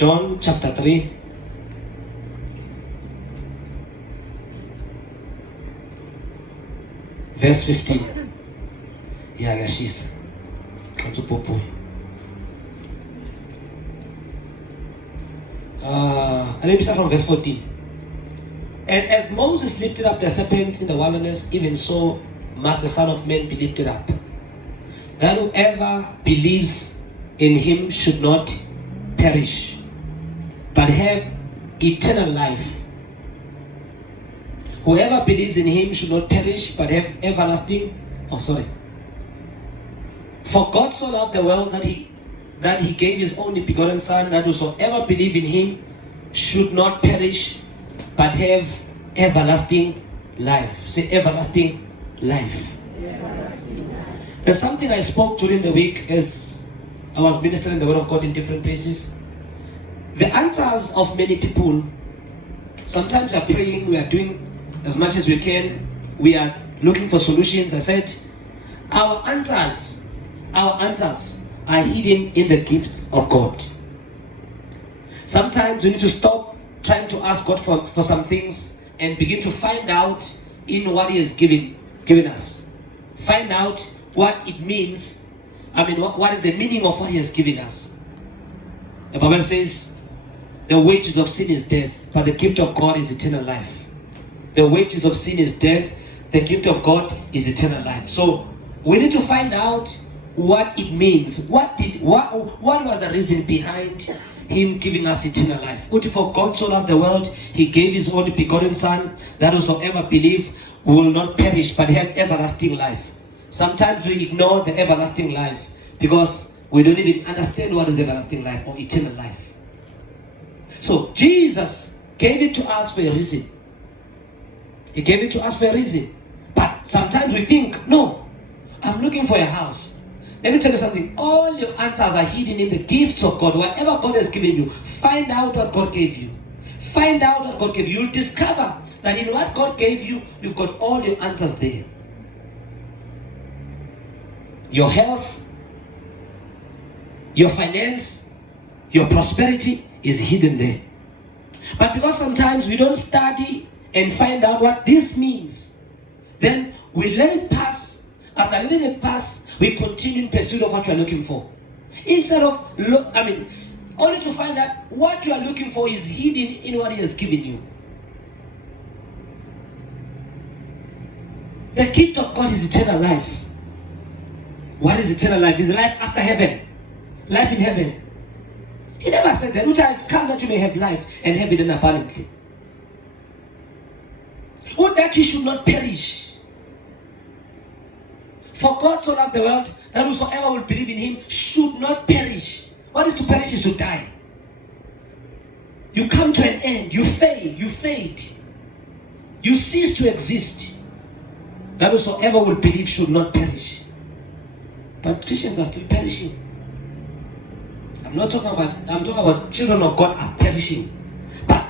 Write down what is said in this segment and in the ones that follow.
John chapter 3. Verse 15. Yeah, Gashis. Let me start from verse 14. And as Moses lifted up the serpents in the wilderness, even so must the Son of Man be lifted up, that whoever believes in him should not perish, but have eternal life. Whoever believes in him should not perish, but have everlasting. For God so loved the world that he gave his only begotten Son, that whosoever believe in him should not perish, but have everlasting life. Say everlasting life. There's something I spoke during the week as I was ministering the word of God in different places. The answers of many people, sometimes we are praying, we are doing as much as we can, we are looking for solutions. I said, our answers are hidden in the gifts of God. Sometimes we need to stop trying to ask God for some things and begin to find out in what he has given us. Find out what it means. What is the meaning of what he has given us? The Bible says, the wages of sin is death, but the gift of God is eternal life. The wages of sin is death, the gift of God is eternal life. So we need to find out what it means. What was the reason behind him giving us eternal life? For God so loved the world, he gave his only begotten Son, that whosoever believe will not perish but have everlasting life. Sometimes we ignore the everlasting life because we don't even understand what is everlasting life or eternal life. So Jesus gave it to us for a reason. He gave it to us for a reason. But sometimes we think, no, I'm looking for a house. Let me tell you something. All your answers are hidden in the gifts of God. Whatever God has given you, find out what God gave you. Find out what God gave you. You'll discover that in what God gave you, you've got all your answers there. Your health, your finance, your prosperity is hidden there. But because sometimes we don't study and find out what this means, then we let it pass. After letting it pass, we continue in pursuit of what you are looking for. Instead of, only to find out what you are looking for is hidden in what he has given you. The gift of God is eternal life. What is eternal life? It's life after heaven. Life in heaven. He never said that, which I have come that you may have life and have it abundantly. Or that you should not perish. For God so loved the world that whosoever will believe in him should not perish. What is to perish is to die. You come to an end. You fail. You fade. You cease to exist. That whosoever will believe should not perish. But Christians are still perishing. I'm talking about children of God are perishing. But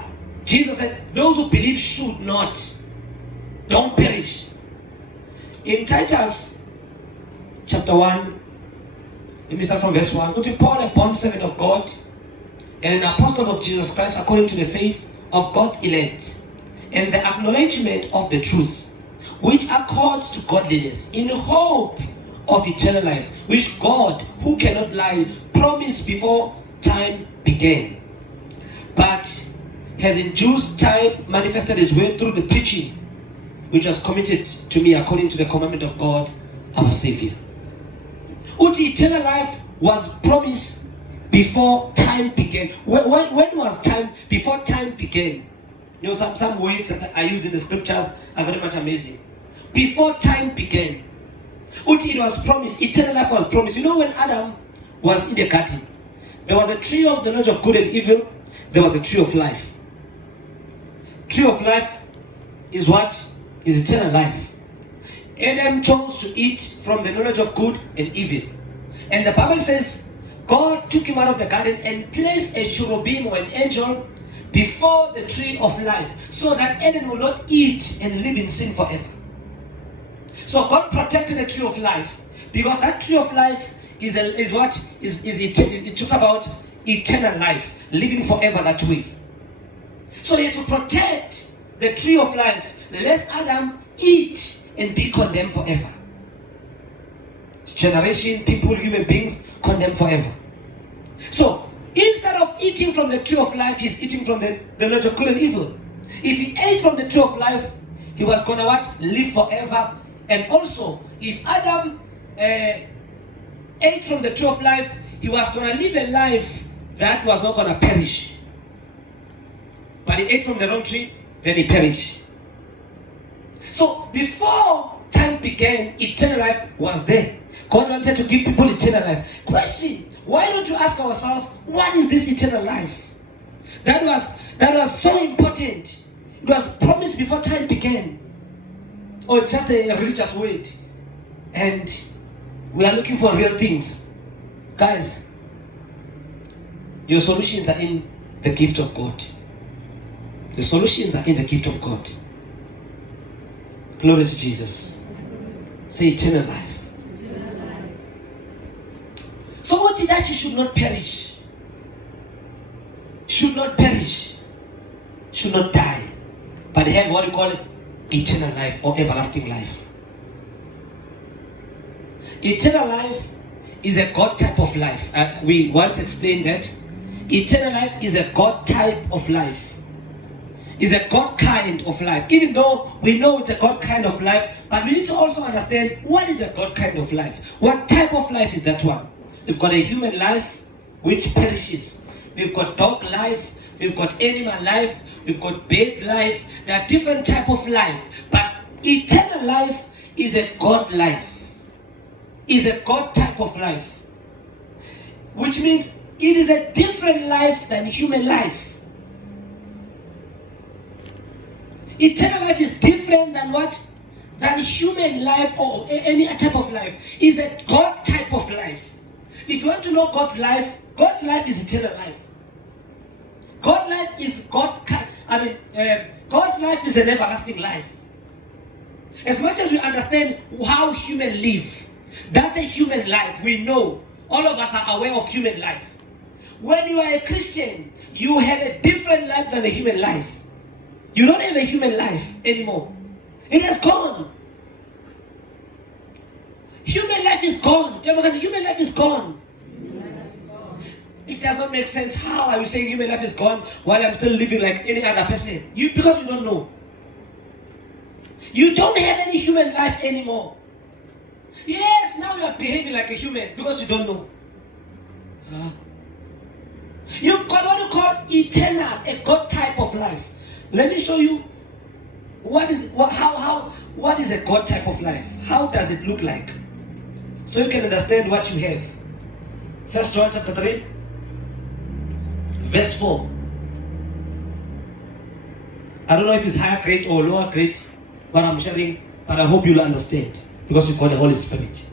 Jesus said, those who believe should not. Don't perish. In Titus chapter 1, let me start from verse 1. Paul, a bondservant of God and an apostle of Jesus Christ according to the faith of God's elect and the acknowledgement of the truth, which are called to godliness, in hope of eternal life, which God, who cannot lie, promised before time began, but has in due time manifested his word through the preaching, which was committed to me according to the commandment of God, our Savior. Eternal life was promised before time began. When was time? Before time began. Some words that I use in the scriptures are very much amazing. Before time began. It was promised. Eternal life was promised. When Adam was in the garden, there was a tree of the knowledge of good and evil. There was a tree of life. Tree of life is what? Is eternal life. Adam chose to eat from the knowledge of good and evil. And the Bible says, God took him out of the garden and placed a cherubim or an angel before the tree of life, so that Adam will not eat and live in sin forever. So God protected the tree of life, because that tree of life is what? It talks about eternal life, living forever that way. So he had to protect the tree of life, lest Adam eat and be condemned forever. Generation, people, human beings, condemned forever. So, instead of eating from the tree of life, he's eating from the knowledge of good and evil. If he ate from the tree of life, he was going to what? Live forever. And also, if Adam ate from the tree of life, he was going to live a life that was not going to perish. But he ate from the wrong tree, then he perished. So, before time began, eternal life was there. God wanted to give people eternal life. Question, why don't you ask ourselves, what is this eternal life? That was so important. It was promised before time began. Or it's just a religious word. And we are looking for real things. Guys, your solutions are in the gift of God. The solutions are in the gift of God. Glory to Jesus. Say eternal life. So what did that you should not perish? Should not perish. Should not die. But have what you call it? Eternal life or everlasting life. Eternal life is a God type of life. We once explained that. Eternal life is a God type of life. Is a God kind of life. Even though we know it's a God kind of life, but we need to also understand what is a God kind of life. What type of life is that one? We've got a human life which perishes. We've got dog life. We've got animal life. We've got bird life. There are different type of life. But eternal life is a God life. Is a God type of life. Which means it is a different life than human life. Eternal life is different than what? Than human life or any type of life. It's a God type of life. If you want to know God's life is eternal life. God's life is God's life is an everlasting life. As much as we understand how humans live, that's a human life. We know. All of us are aware of human life. When you are a Christian, you have a different life than a human life. You don't have a human life anymore. It has gone. Human life is gone. Human life is gone. It does not make sense. How are you saying human life is gone while I'm still living like any other person? Because you don't know. You don't have any human life anymore. Yes, now you are behaving like a human because you don't know. You've got what you call eternal, a God type of life. Let me show you what is a God type of life. How does it look like? So you can understand what you have. 1 John chapter 3, verse 4. I don't know if it's higher grade or lower grade, but I'm sharing, but I hope you'll understand because you've got the Holy Spirit.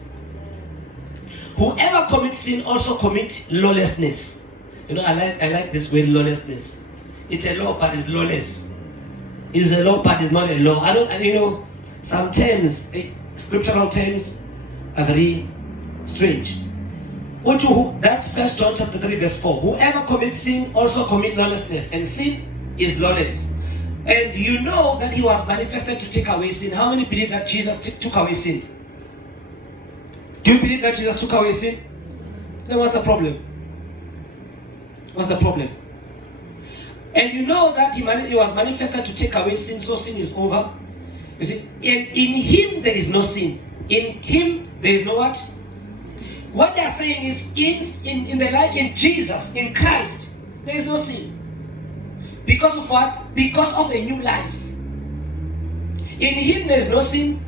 Whoever commits sin also commits lawlessness. You know, I like this word lawlessness. It's a law, but it's lawless. It's a law, but it's not a law. Some terms, scriptural terms, are very strange. That's 1 John chapter 3, verse 4. Whoever commits sin also commits lawlessness, and sin is lawless. And you know that he was manifested to take away sin. How many believe that Jesus took away sin? Do you believe that Jesus took away sin? Then what's the problem? What's the problem? And you know that he was manifested to take away sin, so sin is over. You see, in him there is no sin. In him there is no what? What they are saying is in the life in Jesus, in Christ, there is no sin. Because of what? Because of a new life. In him there is no sin.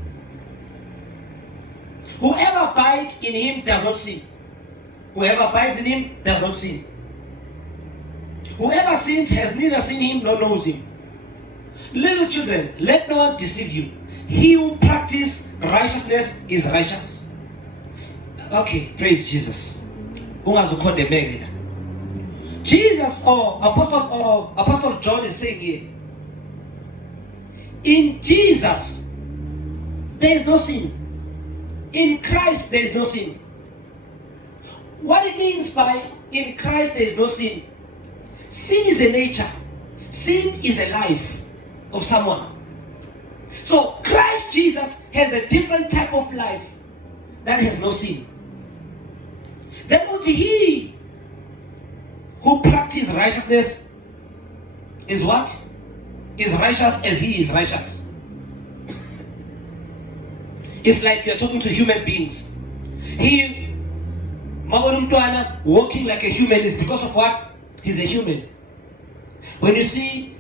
Whoever abides in him does not sin. Whoever abides in him does not sin. Whoever sins has neither seen him nor knows him. Little children, let no one deceive you. He who practices righteousness is righteous. Okay, praise Jesus. Jesus or Apostle John is saying here, in Jesus there is no sin. In Christ there is no sin. What it means by In Christ there is no sin. Sin is a nature. Sin is a life of someone. So Christ Jesus has a different type of life that has no sin. Then he who practices righteousness is what? Is righteous as he is righteous. It's like you're talking to human beings. He, Mawalumtuana, walking like a human is because of what? He's a human. When you see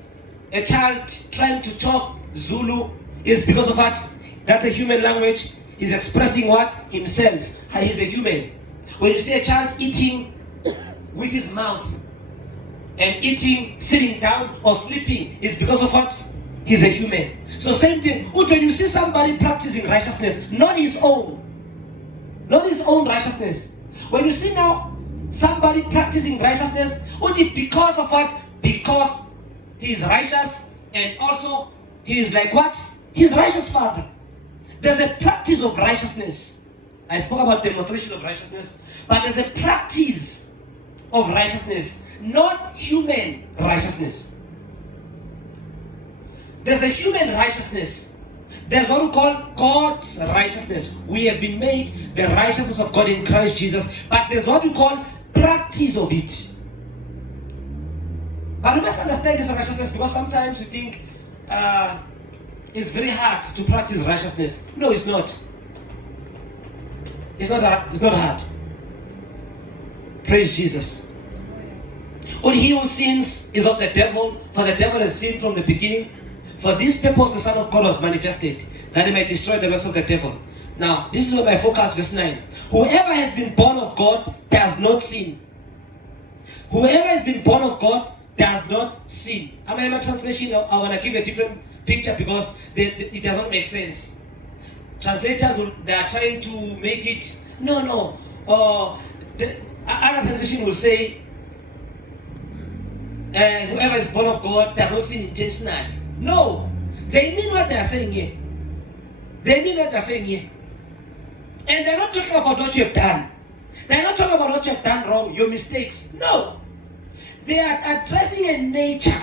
a child trying to talk Zulu, it's because of what? That's a human language. He's expressing what? Himself. He's a human. When you see a child eating with his mouth and eating sitting down or sleeping, it's because of what? He's a human. So same thing. When you see somebody practicing righteousness, not his own righteousness. When you see now somebody practicing righteousness, only because of what? Because he is righteous and also he is like what? His righteous father. There's a practice of righteousness. I spoke about demonstration of righteousness, but there's a practice of righteousness, not human righteousness. There's a human righteousness. There's what we call God's righteousness. We have been made the righteousness of God in Christ Jesus, but there's what we call practice of it. But we must understand this righteousness because sometimes we think it's very hard to practice righteousness. No, it's not. It's not hard. Praise Jesus. Only he who sins is of the devil, for the devil has sinned from the beginning. For this purpose the Son of God was manifested, that he might destroy the works of the devil. Now, this is where my focus, verse 9. Whoever has been born of God does not sin. Whoever has been born of God does not sin. Am I in my translation? I want to give a different picture because it doesn't make sense. Translators, they are trying to make it, no. The other translation will say, whoever is born of God does not sin intentionally. No, they mean what they are saying here. And they're not talking about what you have done. They're not talking about what you have done wrong, your mistakes. No. They are addressing a nature.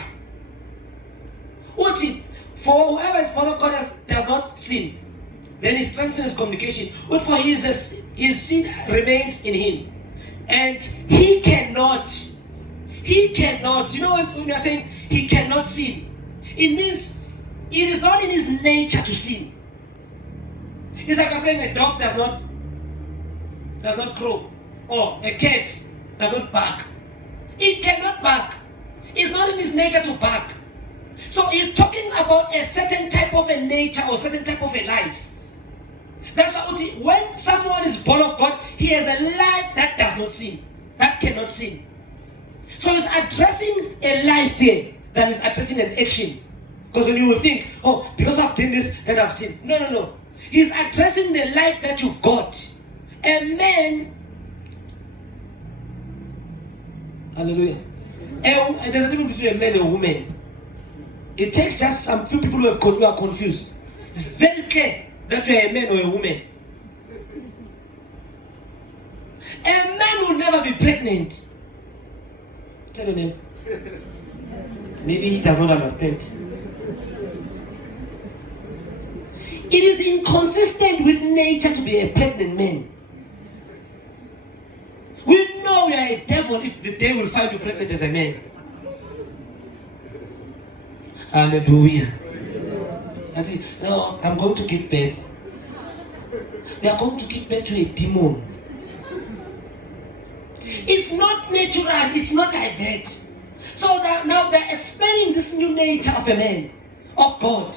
For whoever is born of God does not sin. Then he strengthens communication. But for his sin remains in him. And he cannot. You know when you are saying he cannot sin? It means it is not in his nature to sin. It's like I'm saying a dog does not crow, or a cat does not bark. It cannot bark. It's not in his nature to bark. So he's talking about a certain type of a nature or certain type of a life. That's how when someone is born of God, he has a life that does not sin, that cannot sin. So he's addressing a life here that is addressing an action. Because when you will think, oh, because I've done this, then I've sinned. No. He's addressing the life that you've got. A man, hallelujah. And there's a difference between a man and a woman. It takes just some few people who are confused. It's very clear that you're a man or a woman. A man will never be pregnant. Tell your name. Maybe he does not understand. It is inconsistent with nature to be a pregnant man. We know we are a devil if the day will find you pregnant as a man. Hallelujah. That's it. No, I'm going to give birth. We are going to give birth to a demon. It's not natural. It's not like that. So that now they're explaining this new nature of a man, of God.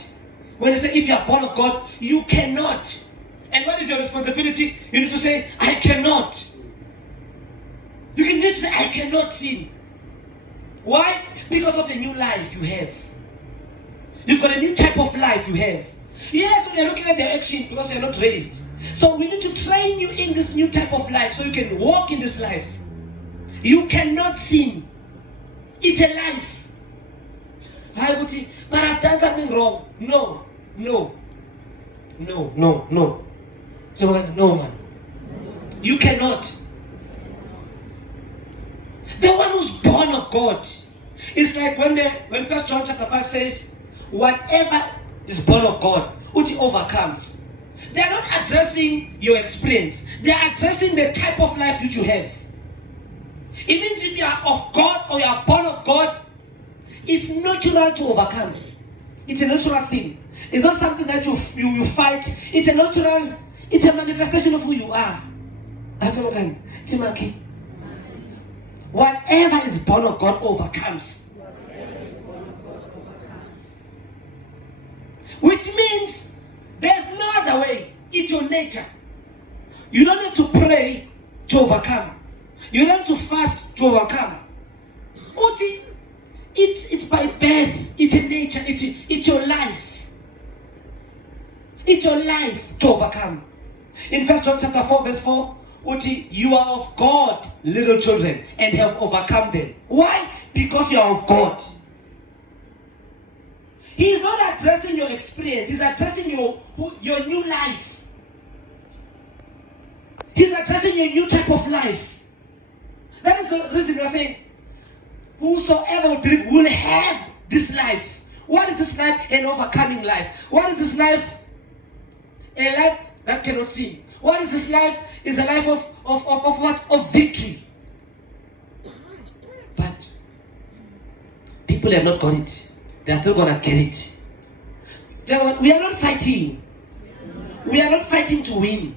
When they say, if you are born of God, you cannot. And what is your responsibility? You need to say, I cannot. You need to say, I cannot sin. Why? Because of the new life you have. You've got a new type of life you have. Yes, we are looking at the action because you're not raised. So we need to train you in this new type of life so you can walk in this life. You cannot sin. It's a life. I would say, but I've done something wrong. No. So, no, man. You cannot. The one who's born of God. It's like when 1 John chapter 5 says, whatever is born of God, which overcomes. They are not addressing your experience. They are addressing the type of life which you have. It means if you are of God or you are born of God, it's natural to overcome. It's a natural thing. It's not something that you fight. It's a natural, it's a manifestation of who you are. Whatever is born of God overcomes. Which means there's no other way. It's your nature. You don't have to pray to overcome. You don't have to fast to overcome. It's by birth. It's a nature. It's your life. It's your life to overcome. In 1 John chapter 4 verse 4, you are of God, little children, and have overcome them. Why? Because you are of God. He is not addressing your experience. He's addressing your new life. He's addressing your new type of life. That is the reason we are saying, whosoever will believe will have this life. What is this life? An overcoming life. What is this life? A life that cannot sin. What is this life? Is a life of what? Of victory. But people have not got it. They are still gonna get it. We are not fighting. We are not fighting to win.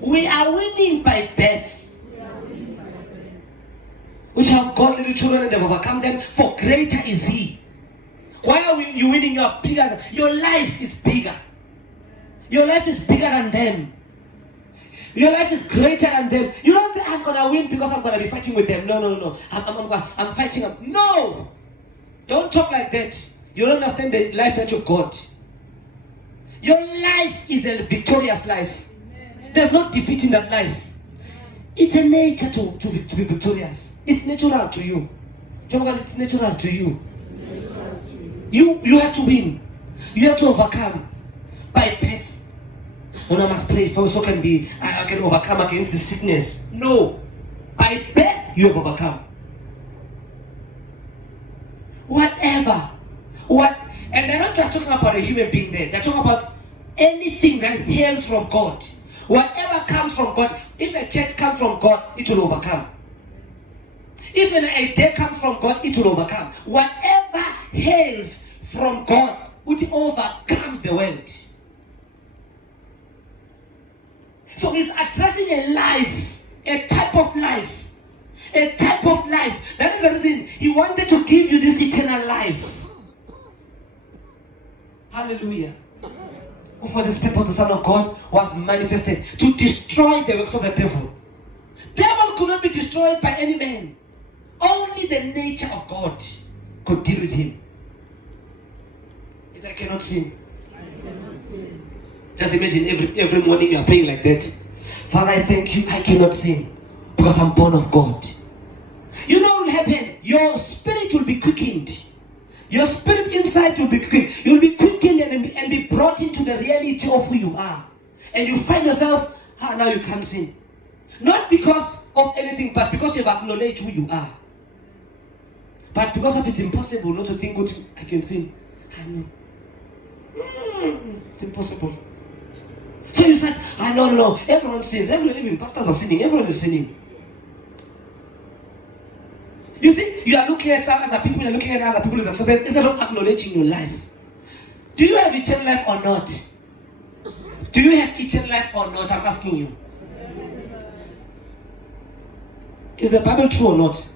We are winning by birth. Which have got little children and have overcome them, for greater is He. Why are you winning? You are bigger. Your life is bigger. Your life is bigger than them. Your life is greater than them. You don't say, I'm going to win because I'm going to be fighting with them. No. I'm fighting them. No! Don't talk like that. You don't understand the life that you got. Your life is a victorious life. There's no defeat in that life. It's a nature to be victorious. It's natural to you. It's natural to you. You have to win. You have to overcome by birth. And I must pray for so I can overcome against the sickness. No. By birth you have overcome. Whatever. And they're not just talking about a human being there. They're talking about anything that hails from God. Whatever comes from God. If a church comes from God, it will overcome. If an idea comes from God, it will overcome. Whatever hails from God, which overcomes the world. So he's addressing a life, a type of life. A type of life. That is the reason he wanted to give you this eternal life. Hallelujah. For this purpose the Son of God was manifested to destroy the works of the devil. Devil could not be destroyed by any man. Only the nature of God could deal with him. I cannot sin. Just imagine every morning you are praying like that. Father, I thank you, I cannot sin because I'm born of God. You know what will happen? Your spirit will be quickened. Your spirit inside will be quickened. You will be quickened and be brought into the reality of who you are. And you find yourself, now you can't sin. Not because of anything, but because you have acknowledged who you are. But because of it's impossible not to think, God, I can sin. I know. It's impossible. So you said, no. Everyone sins. Even pastors are sinning. Everyone is sinning. You see, you are looking at other people, you are looking at other people instead of acknowledging your life. Do you have eternal life or not? Do you have eternal life or not? I'm asking you. Is the Bible true or not?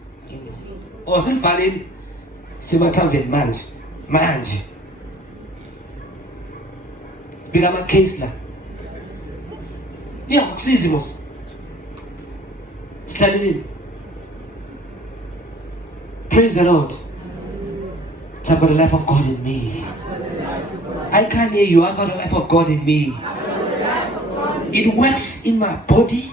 Or is it valid? Manje. Become a case now. Yeah, oxysimos. Standing. Praise the Lord. I've got the life of God in me. I can't hear you. I've got the life of God in me. It works in my body.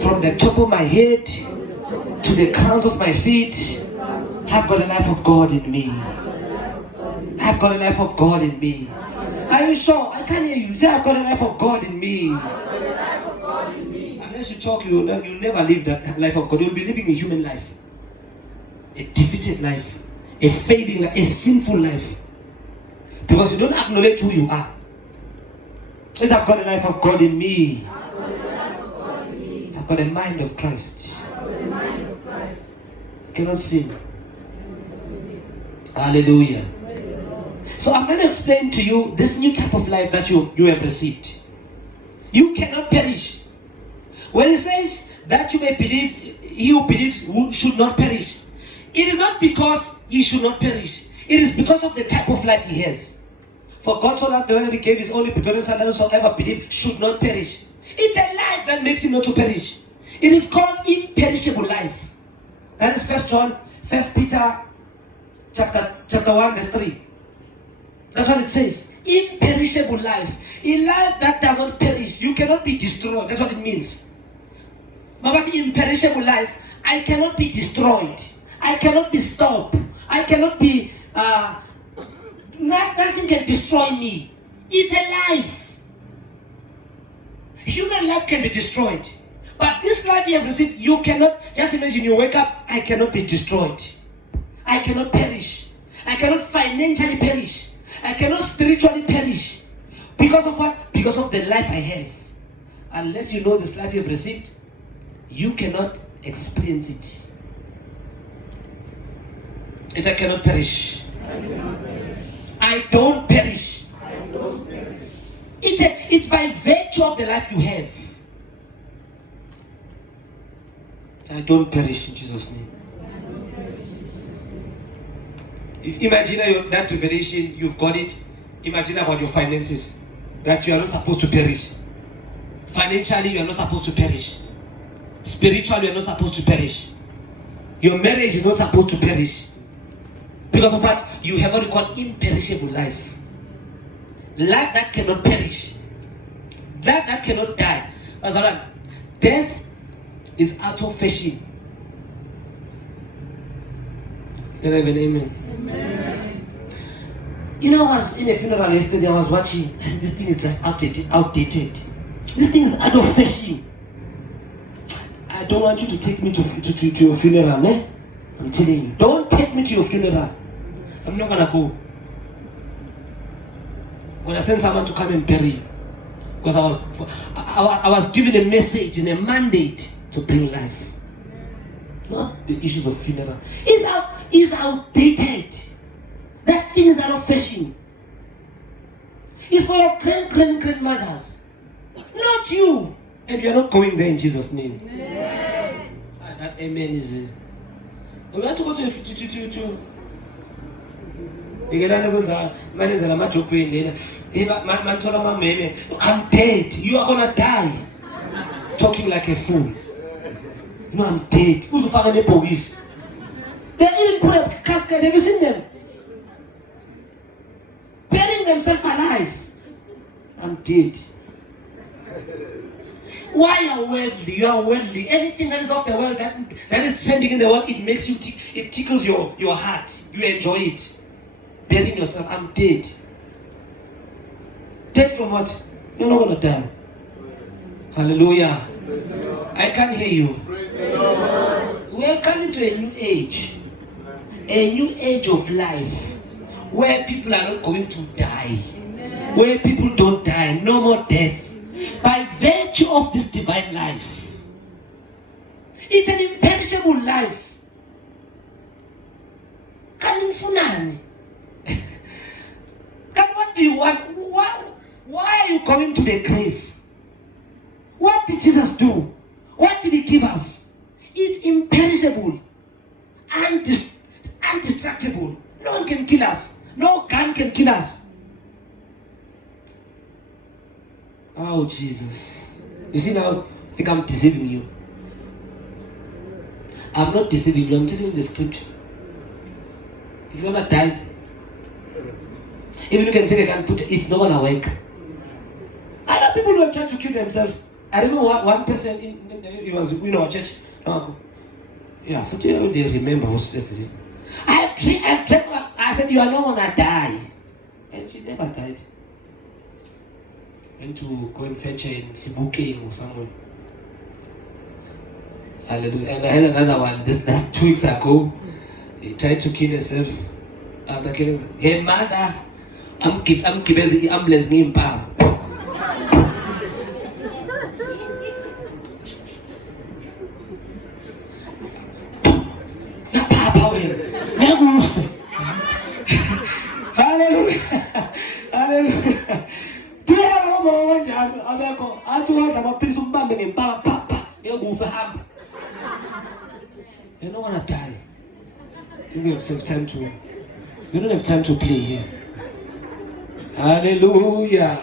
From the top of my head to the crowns of my feet. I've got the life of God in me. I've got the life of God in me. Are you sure? I can't hear you. Say, I've got the life of God in me. Unless unless you talk, you'll never live that life of God. You'll be living a human life, a defeated life, a failing life, a sinful life. Because you don't acknowledge who you are. It's I've got a life of God in me. I've got the mind of Christ. Cannot sin. Hallelujah. So I'm going to explain to you this new type of life that you have received. You cannot perish. When it says that you may believe, he who believes should not perish, it is not because he should not perish. It is because of the type of life he has. For God so loved the world that he gave his only begotten Son, that whosoever believes should not perish. It's a life that makes him not to perish. It is called imperishable life. That is 1 Peter chapter 1 verse 3. That's what it says. Imperishable life. A life that does not perish. You cannot be destroyed. That's what it means. But imperishable life, I cannot be destroyed. I cannot be stopped. I cannot be nothing can destroy me. It's a life. Human life can be destroyed. But this life you have received, you cannot, just imagine you wake up, I cannot be destroyed. I cannot perish. I cannot financially perish. I cannot spiritually perish. Because of what? Because of the life I have. Unless you know this life you have received, you cannot experience it. It's I cannot perish. I don't perish. It's by virtue of the life you have. I don't perish in Jesus' name. Imagine that revelation, you've got it. Imagine about your finances, that you are not supposed to perish. Financially, you are not supposed to perish. Spiritually, you are not supposed to perish. Your marriage is not supposed to perish. Because of what? You have what we call imperishable life. Life that cannot perish. Life that cannot die. That's all right. Death is out of fashion. Can I have an amen? Amen. You know, I was in a funeral yesterday, I was watching. I said, this thing is just outdated. This thing is out of fashion. I don't want you to take me to your funeral, eh? I'm telling you. Don't take me to your funeral. I'm not gonna go. When I send someone to come and bury you, because I was given a message and a mandate to bring life. Not the issues of funeral. It's outdated. That thing is out of fashion. It's for your grandmothers. Not you. And you're not going there in Jesus' name. Amen. That amen is it. We want to go to I'm dead. You are gonna die. Talking like a fool. No, I'm dead. Who's the fucking police? They even put a casket. Have you seen them? Burying themselves alive. I'm dead. Why are worldly? You are worldly. Anything that is of the world that is trending in the world, it makes you it tickles your heart. You enjoy it. Burying yourself. I'm dead. Dead from what? You're not gonna die. Hallelujah. I can't hear you. We are coming to a new age. A new age of life. Where people are not going to die. Where people don't die. No more death. By virtue of this divine life. It's an imperishable life. What do you want? Why are you going to the grave? What did Jesus do? What did he give us? It's imperishable, indestructible. No one can kill us. No gun can kill us. Oh, Jesus. You see now, I think I'm deceiving you. I'm not deceiving you. I'm telling you the scripture. If you ever die, even you can take a gun, it's not going to work. Other people who have tried to kill themselves. I remember one person, he was in our church. Yeah, for they remember herself. I said, you are not going to die. And she never died. Went to go and fetch her in Sibuke or somewhere. Hallelujah. And I had another one this last 2 weeks ago. He tried to kill himself. After killing her mother, I'm giving the ambulance name Pam. Hallelujah. Hallelujah. Do you have a moment? I told him I'm pretty bad in Papa. You'll move for him. You don't want to die. You don't have time to. You don't have time to play here. Hallelujah.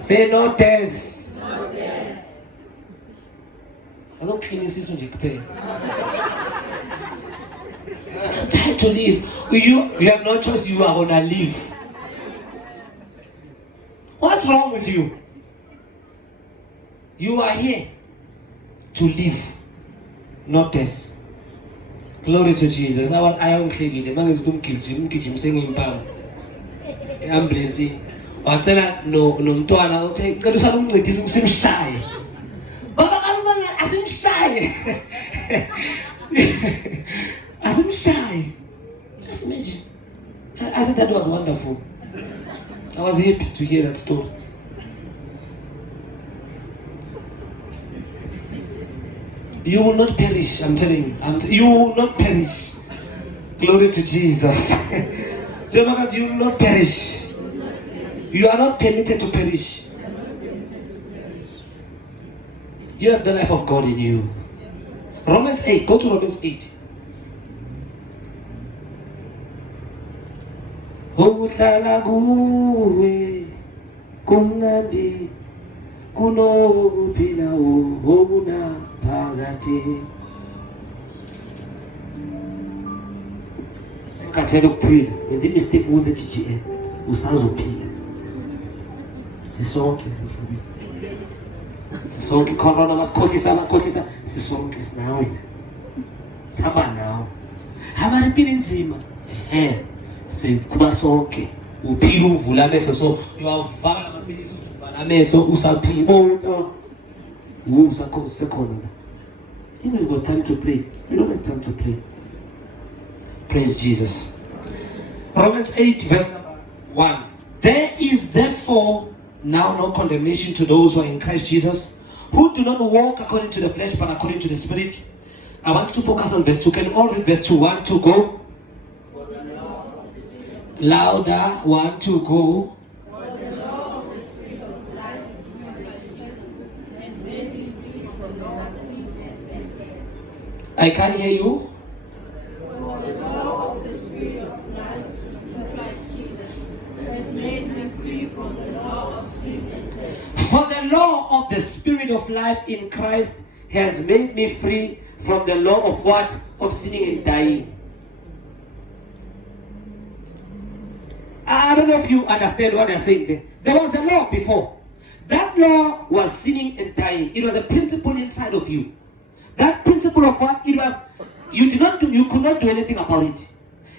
Say no death. No death. I don't clean this on the play. I'm tired to live. You have no choice. You are gonna live. What's wrong with you? You are here to live, not death. Glory to Jesus. I am saying the man is doing kitchen singing palm. Ambulance. Or tell her no mtwana uthi cela usalumncedisa usimshaye. Baba kalumana asimshaye. Asimshaye. Just imagine. I said that was wonderful. I was happy to hear that story. You will not perish, I'm telling you. You will not perish. Glory to Jesus. You will not perish. You are not permitted to perish. You have the life of God in you. Romans 8. Go to Romans 8. Ukuhlala kuwe kumnandi kunokuphila okunaphakade. Sikhathele ukuphila. Yenza imistake ukuze GGM usazophila. Sisonke sisonke corona masikhohlisa sisonke sinawe. Sihamba nawe. Hamba impilo nzima. Kuba sonke uphila uvula amehlo so uyavaka amaphilisi uvala amehlo usaphila usakhona. You got time to pray. You don't have time to pray. Praise Jesus. Romans 8 verse 1. There is therefore now no condemnation to those who are in Christ Jesus, who do not walk according to the flesh but according to the Spirit. I want you to focus on verse 2. Can you all read verse 2? 1, 2, go. Louder, 1, 2, go. I can't hear you. For the law of the Spirit of life in Christ Jesus has made me free from the law of sin and death. For the law of the Spirit of life in Christ has made me free from the law of what? Of sinning and dying. I don't know if you understand what I'm saying there. There was a law before. That law was sinning and dying. It was a principle inside of you. That principle of what? It was, you could not do anything about it.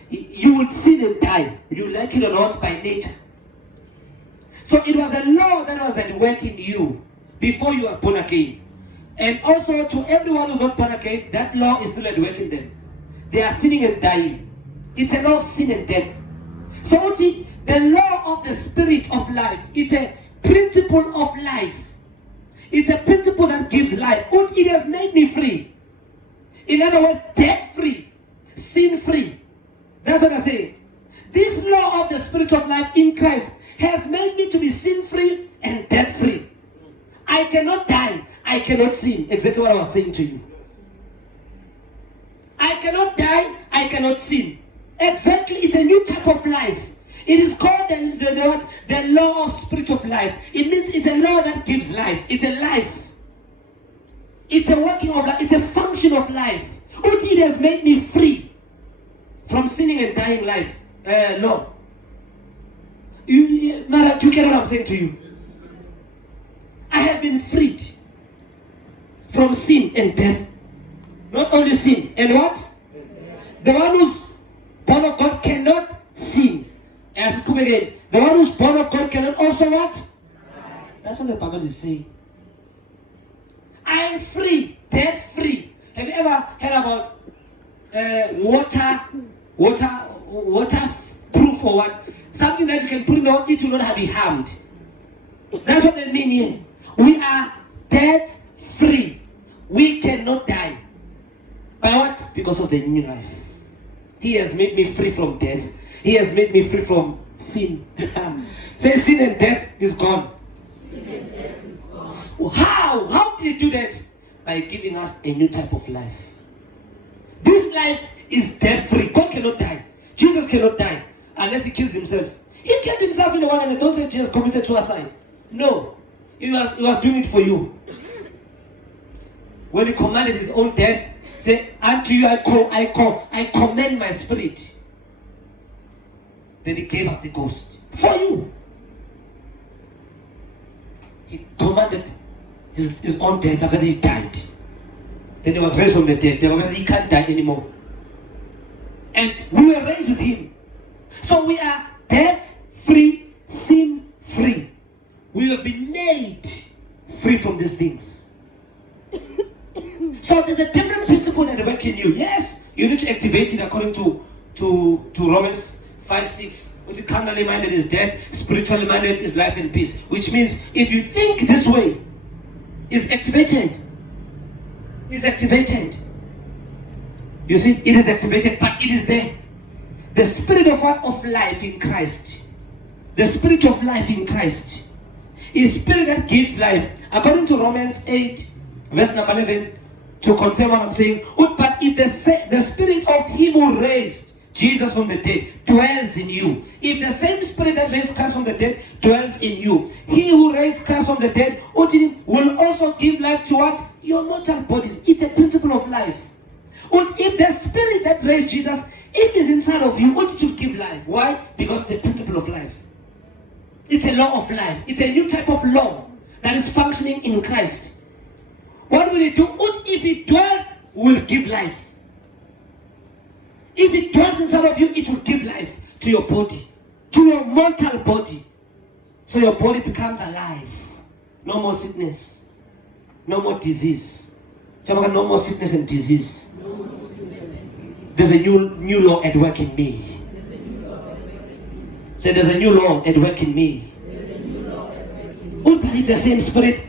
You would sin and die. You like it or not by nature. So it was a law that was at work in you before you were born again. And also to everyone who's not born again, that law is still at work in them. They are sinning and dying. It's a law of sin and death. So the law of the Spirit of life, it's a principle of life. It's a principle that gives life. It has made me free. In other words, death free, sin free. That's what I say. This law of the Spirit of life in Christ has made me to be sin free and death free. I cannot die. I cannot sin. Exactly what I was saying to you. I cannot die. I cannot sin. Exactly, it's a new type of life. It is called the law of Spirit of life. It means it's a law that gives life. It's a life. It's a working of life. It's a function of life. It has made me free from sinning and dying life. No. You get what I'm saying to you? I have been freed from sin and death. Not only sin. And what? The one who's born of God cannot sin. As it's coming again. The one who's born of God cannot also what? That's what the Bible is saying. I am free, death free, Have you ever heard about waterproof or what? Something that you can put in on it will not be harmed. That's what they mean here. We are death free. We cannot die. By what? Because of the new life. He has made me free from death. He has made me free from sin. Say sin and death is gone. Sin and death is gone. How? How did he do that? By giving us a new type of life. This life is death free. God cannot die. Jesus cannot die unless he kills himself. He killed himself in the one and don't say Jesus committed suicide. No. He was doing it for you. When he commanded his own death, say, unto you I commend my spirit. Then he gave up the ghost for you. He commanded his own death after he died. Then he was raised from the dead. He can't die anymore. And we were raised with him. So we are death-free, sin-free. We have been made free from these things. So there's a different principle that works in you. Yes, you need to activate it according to Romans 5:6. Which is carnally minded is death, spiritually minded is life and peace. Which means if you think this way, it's activated. It's activated. You see, it is activated, but it is there. The spirit of what? Of life in Christ. The spirit of life in Christ is spirit that gives life. According to Romans 8, verse number 11, to confirm what I'm saying. But if the spirit of him who raised Jesus from the dead dwells in you, if the same spirit that raised Christ from the dead dwells in you, he who raised Christ from the dead will also give life to what? Your mortal bodies. It's a principle of life. And if the spirit that raised Jesus, if it's inside of you, what to give life? Why? Because it's a principle of life. It's a law of life. It's a new type of law that is functioning in Christ. What will it do? What if it dwells, will give life. If it dwells inside of you, it will give life to your body, to your mortal body. So your body becomes alive. No more sickness. No more disease. No more sickness and disease. There's a new law at work in me. Say, there's a new law at work in me. Who believe the same spirit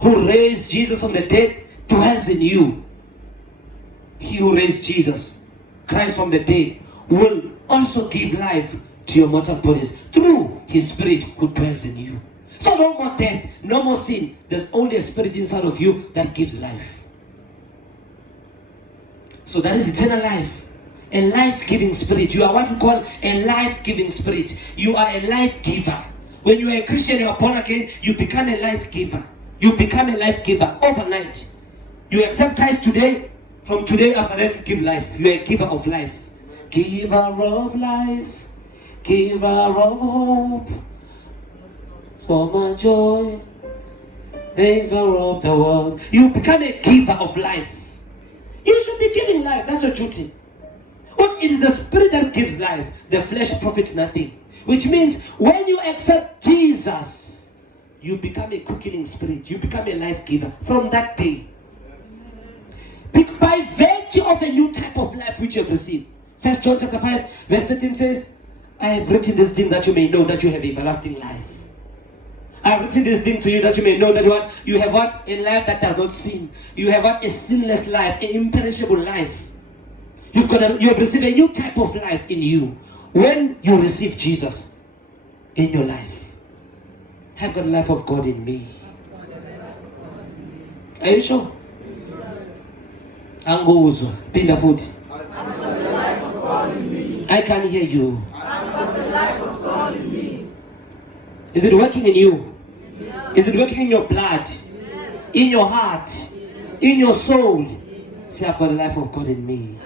who raised Jesus from the dead dwells in you? He who raised Jesus, Christ from the dead, will also give life to your mortal bodies through his spirit who dwells in you. So no more death, no more sin. There's only a spirit inside of you that gives life. So that is eternal life. A life-giving spirit. You are what we call a life-giving spirit. You are a life giver. When you are a Christian, you are born again, you become a life giver. You become a life giver overnight. You accept Christ today. From today after that, you give life. You are a giver of life. Giver of life. Giver of hope. For my joy. Savior of the world. You become a giver of life. You should be giving life. That's your duty. But it is the spirit that gives life. The flesh profits nothing. Which means when you accept Jesus, you become a quickening spirit. You become a life giver from that day. By virtue of a new type of life which you have received. 1 John chapter 5 verse 13 says, I have written this thing that you may know that you have everlasting life. I have written this thing to you that you may know that what? You have what? A life that does not sin. You have what? A sinless life, an imperishable life. You have received a new type of life in you when you receive Jesus in your life. I've got the life of God in me. Are you sure? Anguzwa, pinda futhi. I've got the life of God in me. I can hear you. I've got the life of God in me. Is it working in you? Yes. Is it working in your blood? Yes. In your heart? Yes. In your soul? Yes. Say, I've got the life of God in me.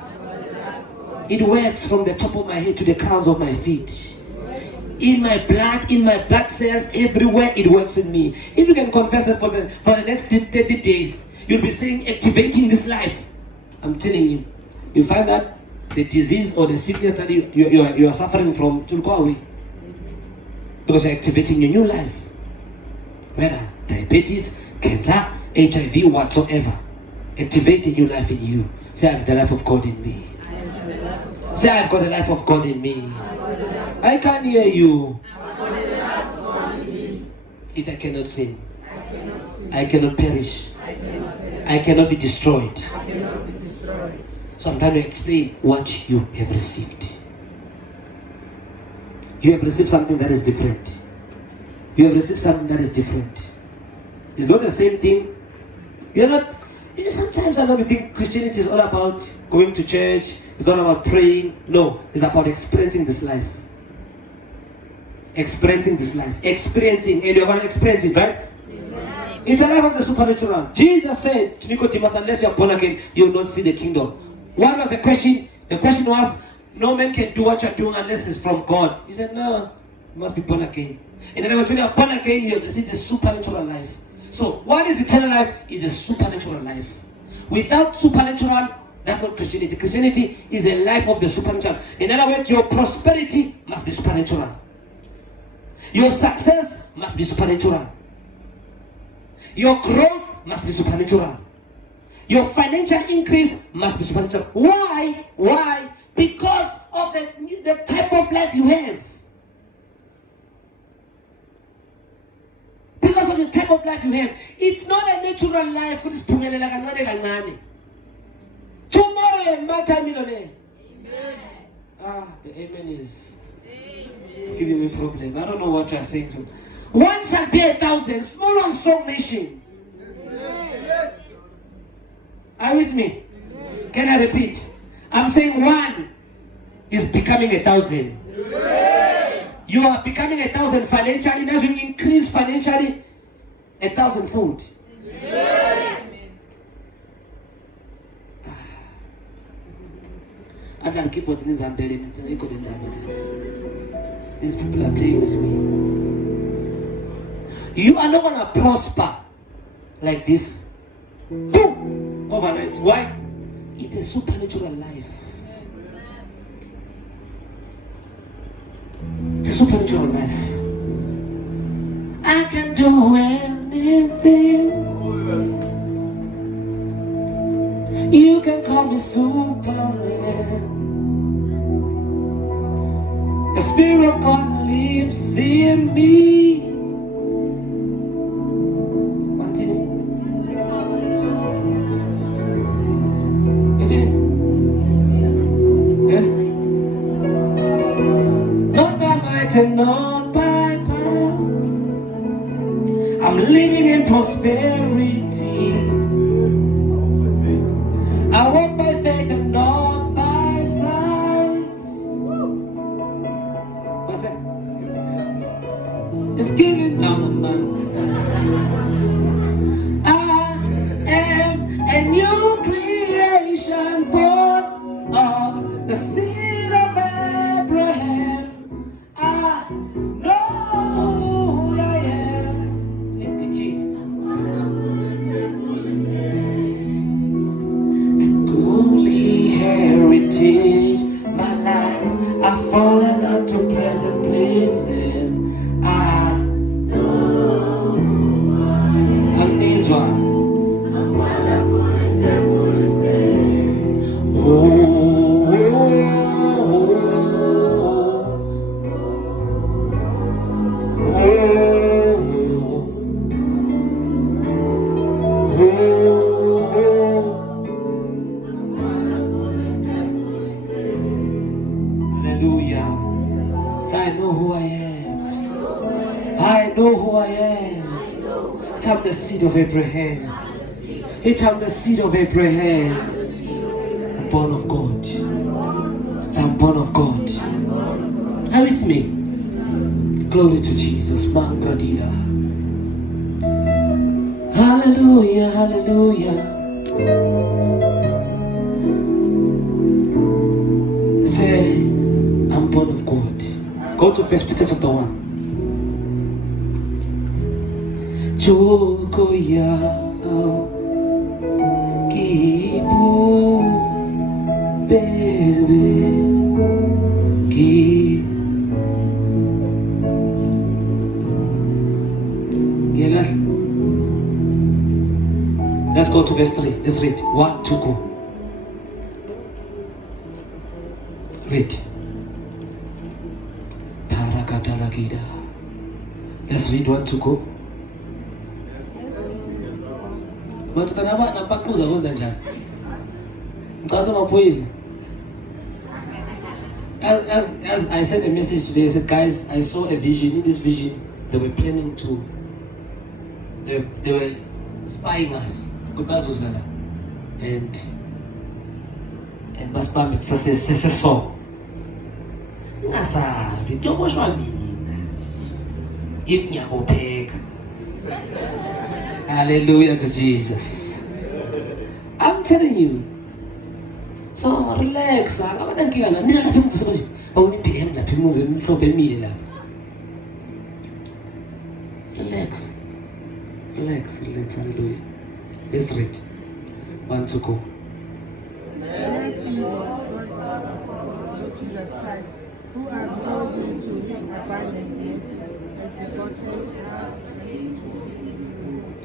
It works from the top of my head to the crowns of my feet. In my blood cells, everywhere it works in me. If you can confess that for the next 30 days, you'll be saying, activating this life. I'm telling you, you find that the disease or the sickness that you are suffering from will go away. Because you're activating your new life. Whether diabetes, cancer, HIV, whatsoever. Activate a new life in you. Say, I have the life of God in me. Say, I've got the life of God in me. I can't hear you. If I cannot sin, I cannot perish, I cannot be destroyed. So I'm trying to explain what you have received. You have received something that is different. You have received something that is different. It's not the same thing. You're not. Sometimes I know we think Christianity is all about going to church. It's all about praying. No, it's about experiencing this life. Experiencing this life. Experiencing, and you're going to experience it, right? Yes. It's a life of the supernatural. Jesus said to Nicodemus, unless you are born again, you will not see the kingdom. What was the question? The question was, no man can do what you're doing unless it's from God. He said, no, you must be born again. In other words, when you're born again, you have received the supernatural life. So, what is eternal life? Is a supernatural life. Without supernatural, that's not Christianity. Christianity is a life of the supernatural. In other words, your prosperity must be supernatural. Your success must be supernatural. Your growth must be supernatural. Your financial increase must be supernatural. Why? Why? Because of the type of life you have. Because of the type of life you have. It's not a natural life. Tomorrow a multi-millionaire. The amen is it's giving me problem. I don't know what you are saying to me. One shall be 1,000, small and strong nation. Are you with me? Can I repeat? I'm saying one is becoming 1,000. You are becoming 1,000 financially. As you increase financially, 1,000-fold. As I keep on these embellishments, these people are playing with me. You are not going to prosper like this. Boom! Overnight. Why? It's a supernatural life. It's a supernatural life. I can do anything. You can call me Superman. The Spirit of God lives in me. What's it in? Is it? Yeah? Not by might and not by power. I'm living in prosperity. I walk by faith and not by sight. What's that? It's giving now, I am a new creation, born of the seed of Abraham. I know who I am in the key. Holy heritage, my lies are fallen onto pleasant places. I know I'm this one. I'm wonderful and fearfully made. Oh, hallelujah. So I know who I am. I know who I am. I'm the seed of Abraham. I'm the seed of Abraham. I'm born of God. I'm born of God. Are you with me? Glory to Jesus. Mangradila. Hallelujah, hallelujah. Say, I'm born of God. Go to 1 Peter chapter 1. Choko yao kibu bebe ki. Yeah, Let's go to verse 3. Let's read. 1, 2, go. Read. Parakadalagida. Let's read 1, 2, go. Matutanama nampakuza kwanza njani. Mkato mapoizi. As I sent a message today, I said, guys, I saw a vision. In this vision, they were planning to, they were spying us. And Baspam c'est ça. Nasa, tu vois je If you are Hallelujah to Jesus. I'm telling you. So relax. Relax. Relax. Hallelujah. Let's read. 1, 2, go. Blessed be the Lord Father of our Lord Jesus Christ, who hath called you to his abundant mercy, has begotten us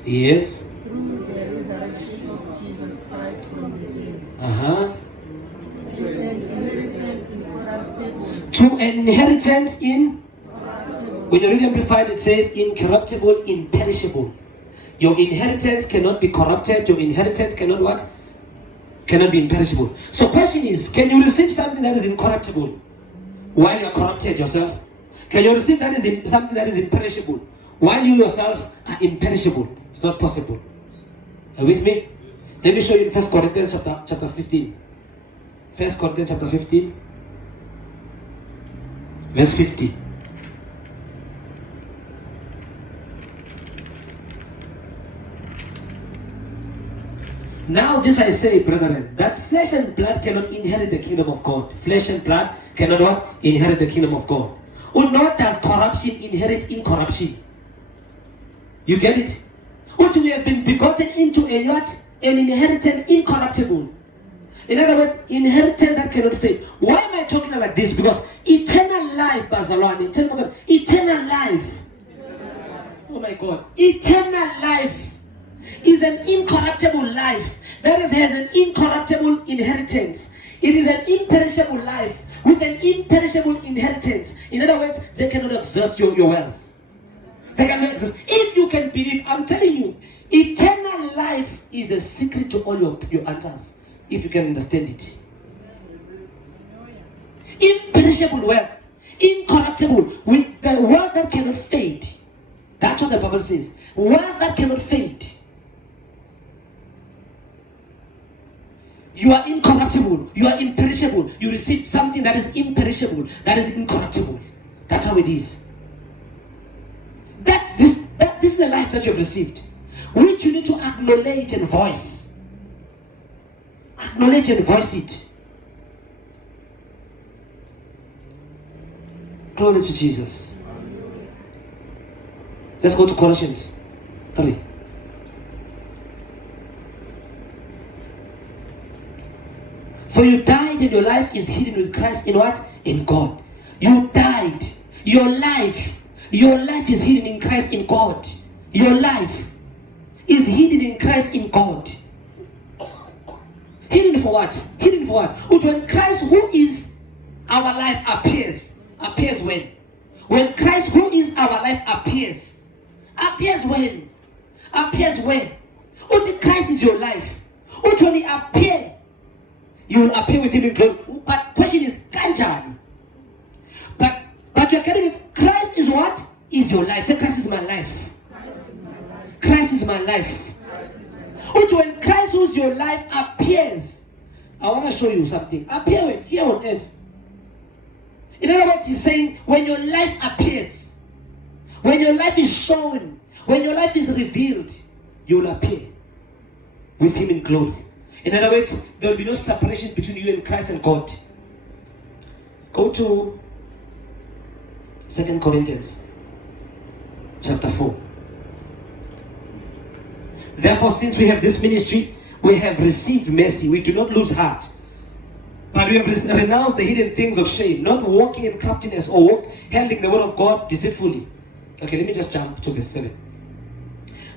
Yes. through the resurrection of Jesus Christ from the dead, to an inheritance incorruptible, To an inheritance in. When you read Amplified, it says incorruptible, imperishable. Your inheritance cannot be corrupted. Your inheritance cannot what? Cannot be imperishable. So question is, can you receive something that is incorruptible while you are corrupted yourself? Can you receive something that is imperishable while you yourself are imperishable? It's not possible. Are you with me? Let me show you in 1 Corinthians chapter 15. 1 Corinthians chapter 15. Verse 50. Now this I say, brethren, that flesh and blood cannot inherit the kingdom of God. Flesh and blood cannot what? Inherit the kingdom of God. Or nor does corruption inherit incorruption. You get it? Which we have been begotten into a what? An inheritance incorruptible. In other words, inheritance that cannot fade. Why am I talking like this? Because eternal life, Bazalwane, eternal life. Oh my God. Eternal life is an incorruptible life that has an incorruptible inheritance. It is an imperishable life with an imperishable inheritance. In other words, they cannot exhaust your wealth. They cannot exhaust. If you can believe, I'm telling you, eternal life is a secret to all your answers. If you can understand it. Imperishable wealth, incorruptible, with the wealth that cannot fade. That's what the Bible says. Wealth that cannot fade. You are incorruptible. You are imperishable. You receive something that is imperishable, that is incorruptible. That's how it is. This is the life that you have received, which you need to acknowledge and voice. Acknowledge and voice it. Glory to Jesus. Let's go to Colossians 3. For you died and your life is hidden with Christ in what? In God. You died. Your life is hidden in Christ in God. Your life is hidden in Christ in God. Hidden for what? Hidden for what? When Christ, who is our life, appears when? When Christ, who is our life, appears when? Appears when? When Christ is your life. When he appears, you will appear with him in glory. But question is, kanjani? But you're getting it. Christ is what? Is your life. Say, Christ is my life. Christ is my life. When Christ, who's your life, appears, I want to show you something. Appear here on earth. In other words, he's saying, when your life appears, when your life is shown, when your life is revealed, you will appear with him in glory. In other words, there will be no separation between you and Christ and God. Go to 2 Corinthians chapter 4. Therefore, since we have this ministry, we have received mercy. We do not lose heart. But we have renounced the hidden things of shame, not walking in craftiness or handling the word of God deceitfully. Okay, let me just jump to verse 7.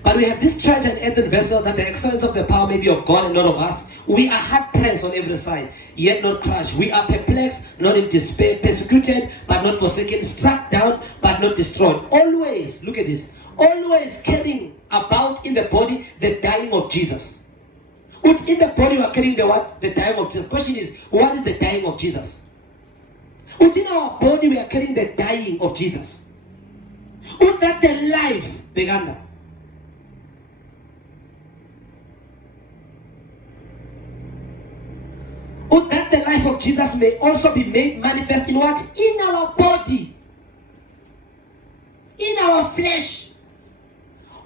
But we have this church and earthen vessel, that the excellence of the power may be of God and not of us. We are hard pressed on every side, yet not crushed. We are perplexed, not in despair, persecuted, but not forsaken, struck down, but not destroyed. Always, look at this, always carrying about in the body the dying of Jesus. In the body we are carrying the what? The dying of Jesus. Question is, what is the dying of Jesus? In our body we are carrying the dying of Jesus. That the life began. That the life of Jesus may also be made manifest in what? In our body. In our flesh.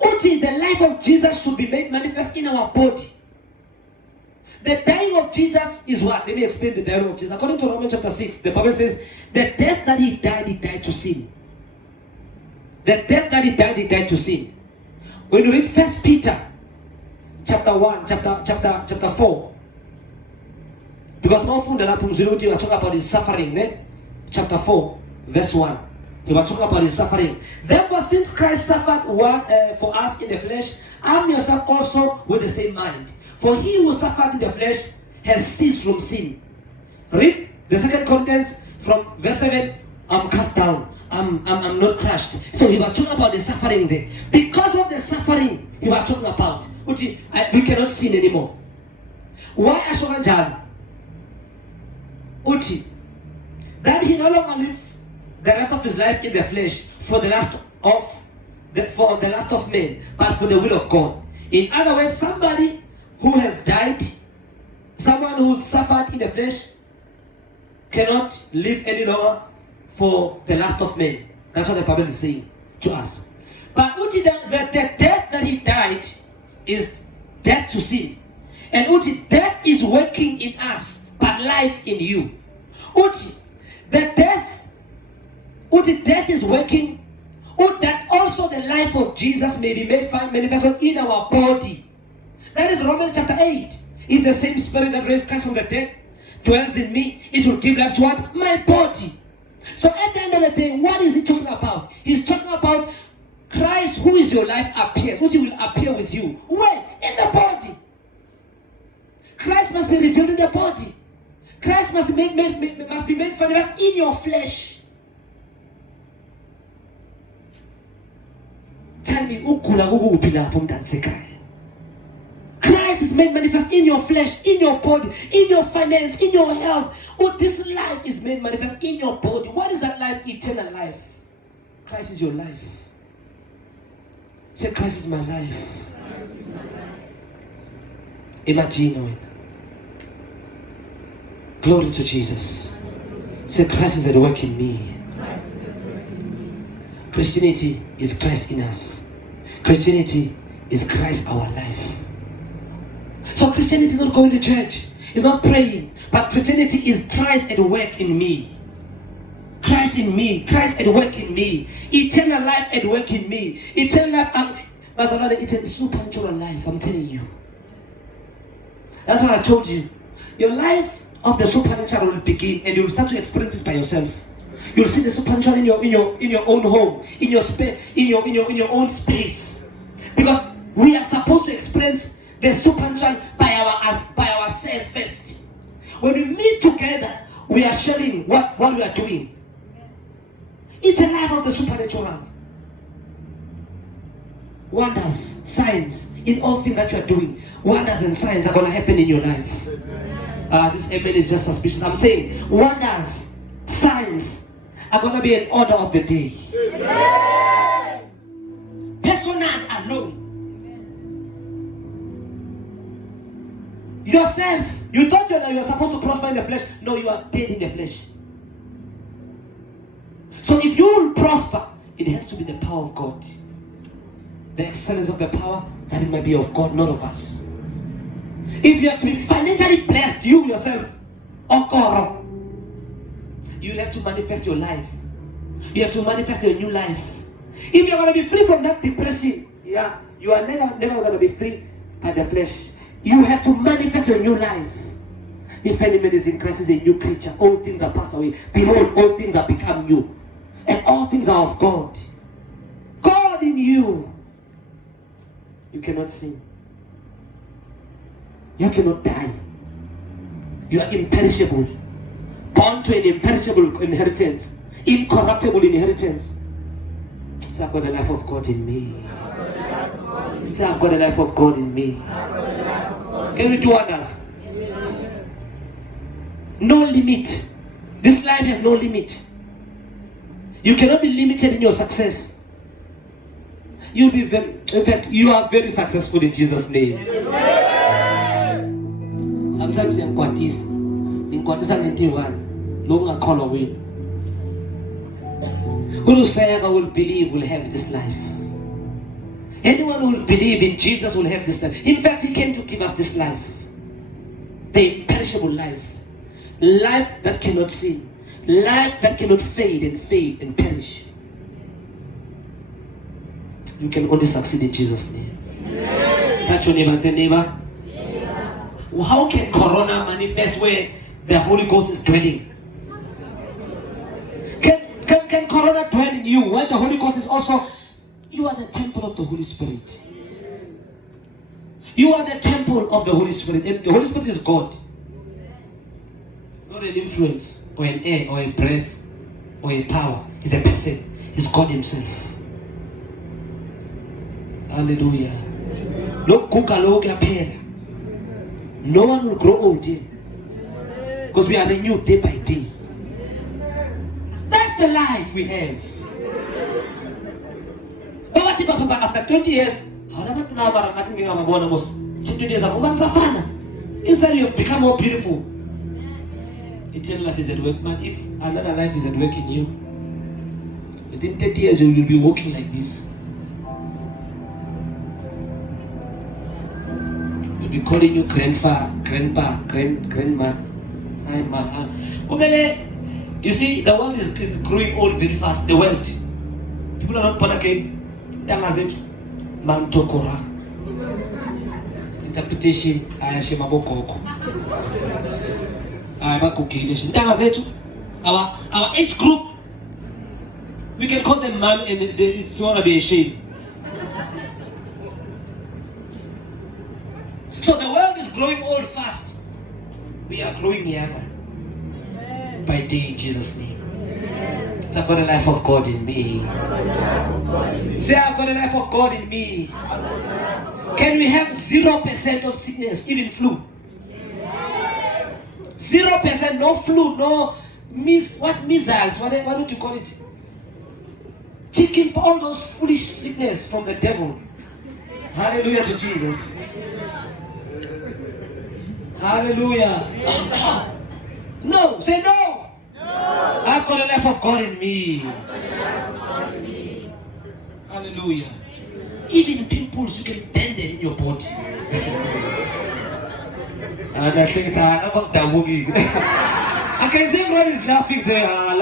The life of Jesus should be made manifest in our body. The dying of Jesus is what? Let me explain the dying of Jesus. According to Romans chapter 6, the Bible says, the death that he died to sin. The death that he died to sin. When you read 1 Peter chapter 1, chapter 4, because more from the we are talking about his suffering, chapter 4, verse 1. We were talking about his suffering. Therefore, since Christ suffered for us in the flesh, arm yourself also with the same mind. For he who suffered in the flesh has ceased from sin. Read the 2 Corinthians from verse 7. I'm cast down. I'm not crushed. So he was talking about the suffering there. Because of the suffering he was talking about, we cannot sin anymore. Why Ashokanjan? That he no longer lives the rest of his life in the flesh for the last of men, but for the will of God. In other words, somebody who has died, someone who suffered in the flesh, cannot live any longer for the last of men. That's what the Bible is saying to us. But the death that he died is death to sin. And death is working in us, but life in you. The death is working, that also the life of Jesus may be made manifested in our body. That is Romans chapter 8. If the same spirit that raised Christ from the dead dwells in me, it will give life to what? My body. So at the end of the day, what is he talking about? He's talking about Christ, who is your life, appears. Which will appear with you. Where? In the body. Christ must be revealed in the body. Christ must be made manifest in your flesh. Tell me, Christ is made manifest in your flesh, in your body, in your finance, in your health. This life is made manifest in your body. What is that life? Eternal life. Christ is your life. Say, Christ is my life. Imagine. Glory to Jesus. Say, Christ is at work in me. Christianity is Christ in us. Christianity is Christ our life. So Christianity is not going to church. It's not praying. But Christianity is Christ at work in me. Christ in me. Christ at work in me. Eternal life at work in me. Eternal life. It's a supernatural life, I'm telling you. That's what I told you. Your life of the supernatural will begin, and you'll start to experience it by yourself. You'll see the supernatural in your own home, in your own space. Because we are supposed to experience the supernatural by ourselves first. When we meet together, we are sharing what we are doing. It's a life of the supernatural. Wonders, signs, in all things that you are doing. Wonders and signs are going to happen in your life. This amen is just suspicious. I'm saying wonders, signs are going to be an order of the day. Personal alone. Yourself, you thought that you were supposed to prosper in the flesh. No, you are dead in the flesh. So if you will prosper, it has to be the power of God. The excellence of the power, that it might be of God, not of us. If you have to be financially blessed, you yourself, Okoro, you have to manifest your life. You have to manifest your new life. If you're going to be free from that depression, you are never going to be free by the flesh. You have to manifest your new life. If any man is in Christ, is a new creature. All things are passed away. Behold, all things are become new. And all things are of God. God in you. You cannot sin. You cannot die. You are imperishable. Born to an imperishable inheritance. Incorruptible inheritance. Say, I've got the life of God in me. Say, I've got the life of God in me. Can we do others? No limit. This life has no limit. You cannot be limited in your success. You'll be in fact, you are very successful in Jesus' name. Sometimes I'm quantis. In quantis and one. Long and call away. Whosoever will believe will have this life. Anyone who will believe in Jesus will have this life. In fact, He came to give us this life. The imperishable life. Life that cannot sin. Life that cannot fade and perish. You can only succeed in Jesus' name. Touch your neighbor and say, neighbor. How can Corona manifest where the Holy Ghost is dwelling? Can Corona dwell in you where the Holy Ghost is also? You are the temple of the Holy Spirit. You are the temple of the Holy Spirit. And the Holy Spirit is God. It's not an influence or an air or a breath or a power. It's a person. It's God Himself. Hallelujah. No one will grow old here. Because we are renewed day by day. That's the life we have. After 20 years, instead you have become more beautiful. Eternal life is at work, man. If another life is at work in you, within 30 years you will be walking like this. We'll be calling you grandpa, grandma. You see, the world is growing old very fast. The world. People are not born again. Mantokora. Interpretation. Our age group, we can call them man and it's want to be ashamed. So the world is growing old fast. We are growing younger. By day in Jesus' name. So I've got the life of God in me. Say, I've got the life of God in me. Can we have 0% of sickness, even flu? 0%, no flu, no measles, what do you call it? Taking all those foolish sickness from the devil. Hallelujah to Jesus. Hallelujah. No, say no. I've got the life of God in me. Hallelujah. Even pimples, you can bend them in your body. And I think it's I can see everyone is laughing, say, no,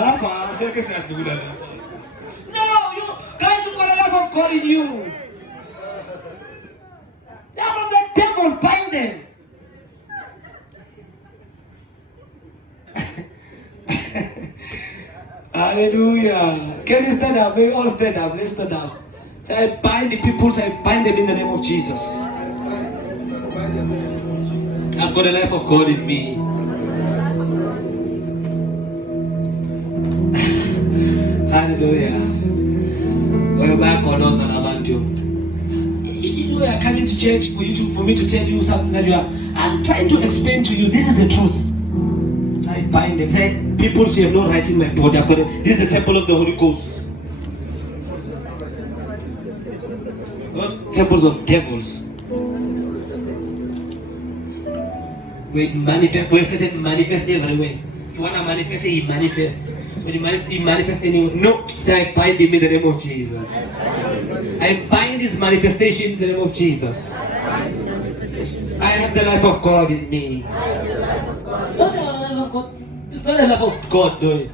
you guys, you've got the life of God in you. They're from the devil, bind them. Hallelujah. Can you stand up? May we all stand up. Let's stand up. Say, I bind the people, say, I bind them in the name of Jesus. I've got the life of God in me. Hallelujah. We're back on us and about you. You are coming to church for me to tell you something that I'm trying to explain to you. This is the truth. I bind them. Say, people say I'm not right in my body. This is the temple of the Holy Ghost. Not temples of devils. Where Satan manifests everywhere. If you want to manifest it, he manifests. When he manifests anywhere. No, say I bind him in the name of Jesus. I bind his manifestation in the name of Jesus. I have the life of God in me. Don't say I have the life of God. It's not the life of God, no.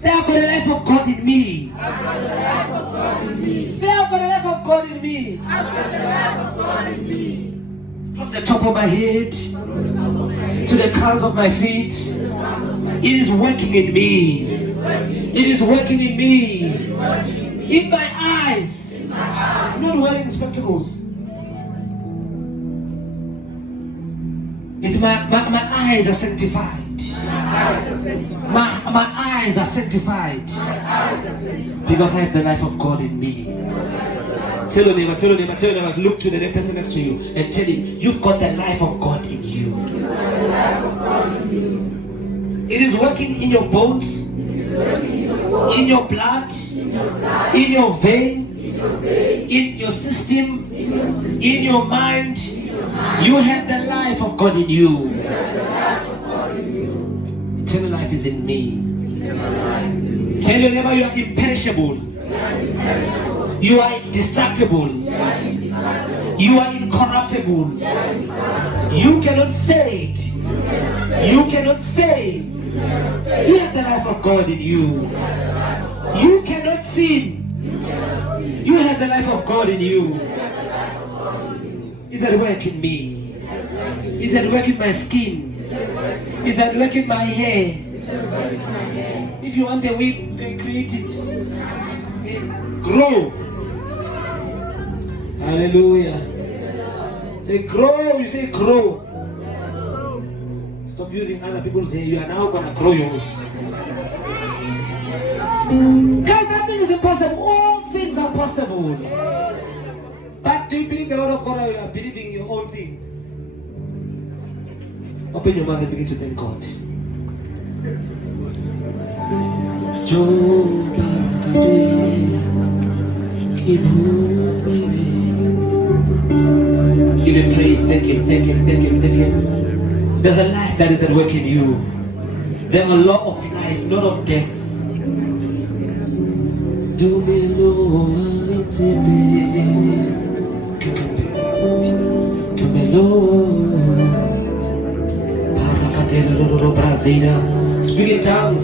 Say I've got the life of God in me. Say I've got the life of God in me. From the top of my head to the crowns of my feet, it is working in me. It is working in me. In my eyes. I'm not wearing spectacles. It's my eyes are sanctified. My eyes are sanctified. Because I have the life of God in me. Tell your neighbor, look to the next person next to you and tell him, you've got the life of God in you. It is working in your bones, in your blood, in your vein, in your system, in your mind. You have the life of God in you. Eternal life is in me. Tell your neighbor you are imperishable. You are indestructible. You are incorruptible. You cannot fade. You cannot fade. You have the life of God in you. You cannot sin. You have the life of God in you. Is at work in me. Is at work in my skin. Is at work in my hair. If you want a wig, you can create it. Say, grow. Hallelujah. Say grow. You say grow. Stop using other people's hair. You are now going to grow yours. Guys, nothing is impossible. All things are possible. But do you believe the word of God or you are believing your own thing? Open your mouth and begin to thank God. Give him praise. Thank him, thank him, thank him, thank him. There's a life that is at work in you. There's a law of life, not of death. Do me know it's a bit. To me Lord. Speak in tongues.